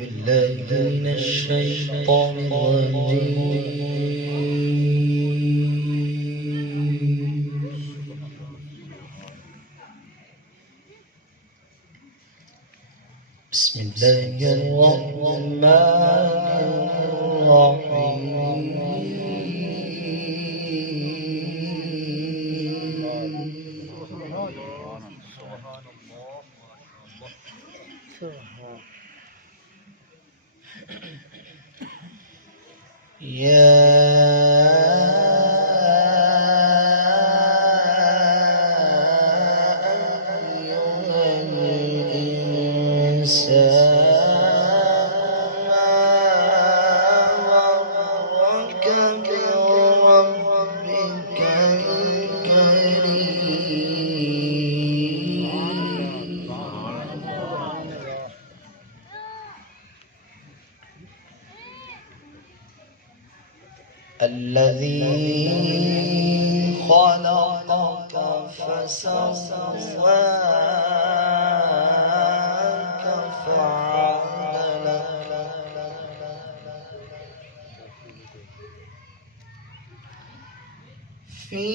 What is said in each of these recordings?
بالله من الشيطان الرجيم. بسم الله الرحمن الرحيم. الذي خلقك فسواك فعدلك في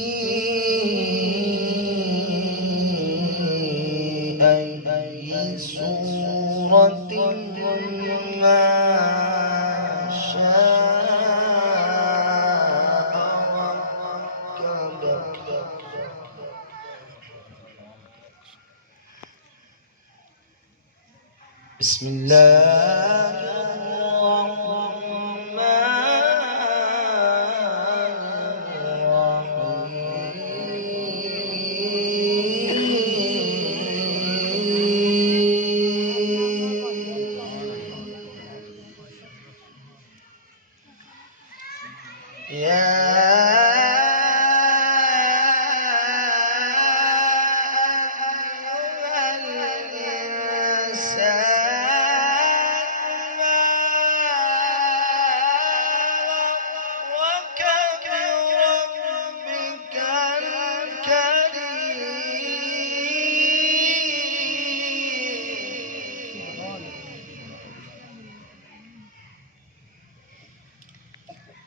أي صورة ما شاء ركبك. بسم الله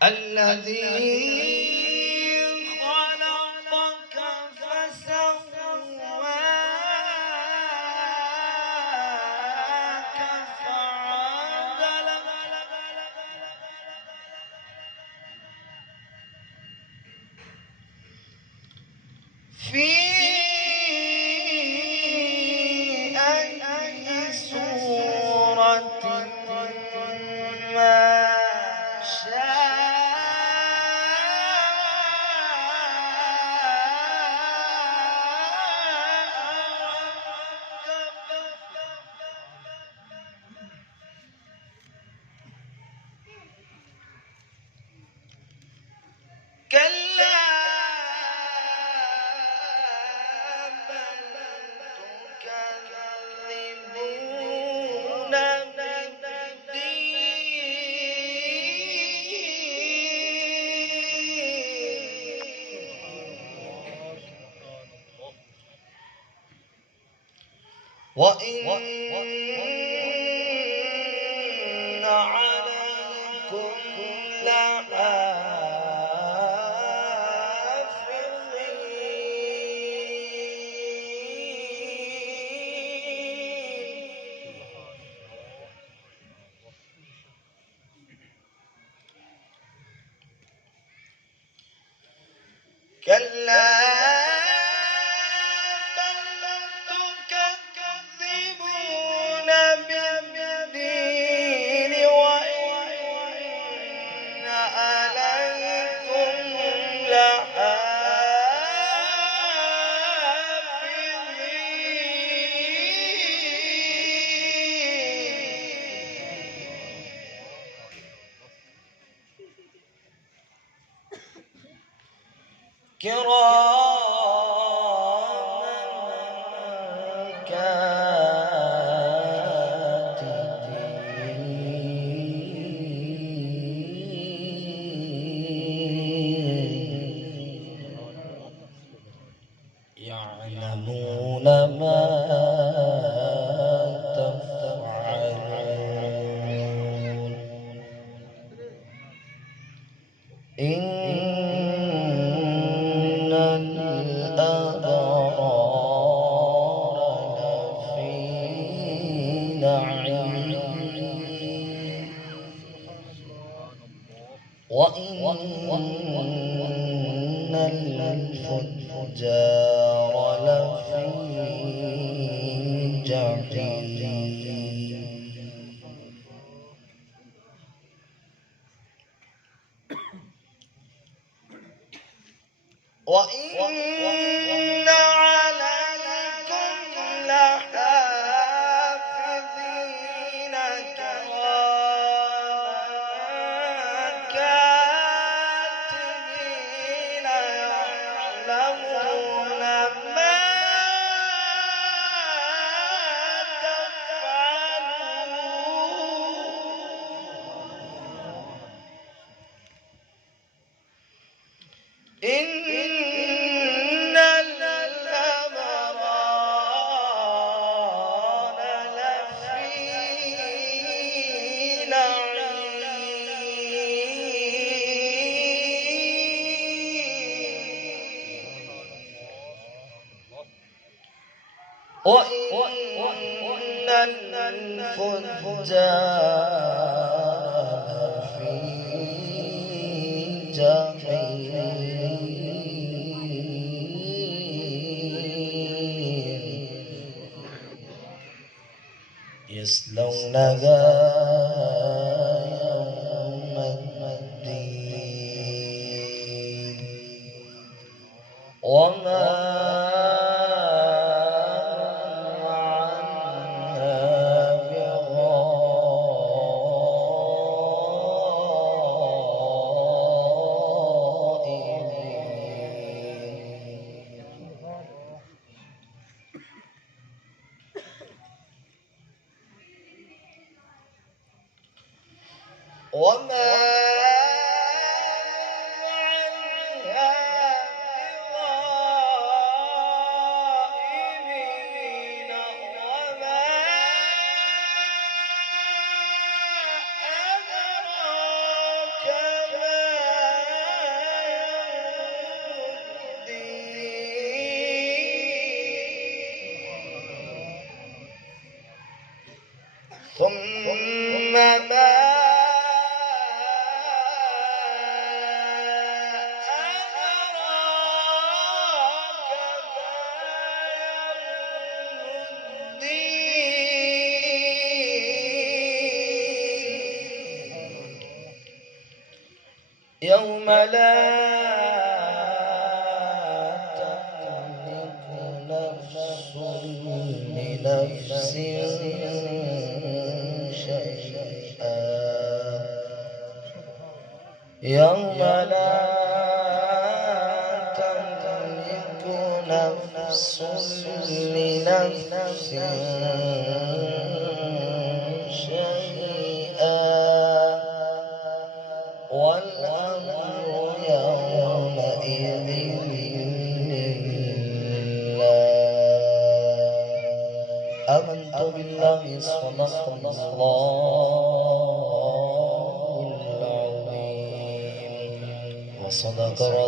الذي خلقك فسواك فعدلك في أي صورة ما كلا بل تكذبون بالدين وإن عليكم كلا بل تكذبون بالدين وإن عليكم لحافظين كراما كاتبين يعلمون ما تفعلون. إن الأبرار لفي نعيم وإن الفجار لفي جحيم وإن عليكم لحافظين كاتبين يعلمون ما تفعلون إن الأبرار لفي نعيم وإن الفجار لفي جحيم يصلونها يوم الدين وما وما عنها بغائبين وما أدراك ما يوم الدين ثم ما يوم لا تملك نفس لنفس شيئا يوم لا تملك نفس لنفس شيئا والأمر يومئذ لله آمنت بالله صدق الله العظيم وصدق رسوله